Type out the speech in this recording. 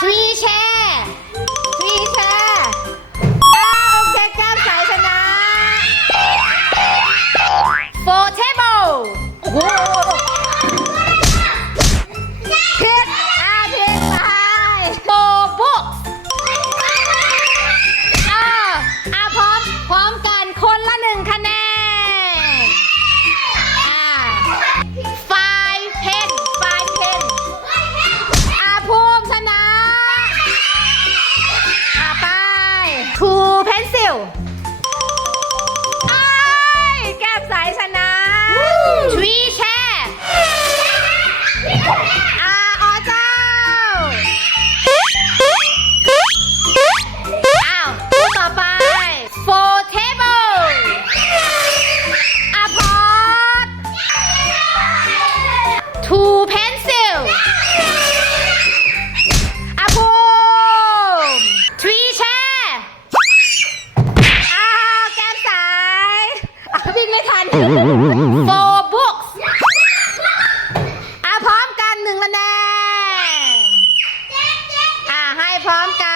Three. อาอเจ้า อ้าวคู่ต่อไป four table อาพอด two pencil อาบูม three chair อ้าวแกมสายอะวิ่ไม่ทัน พร้อมกัน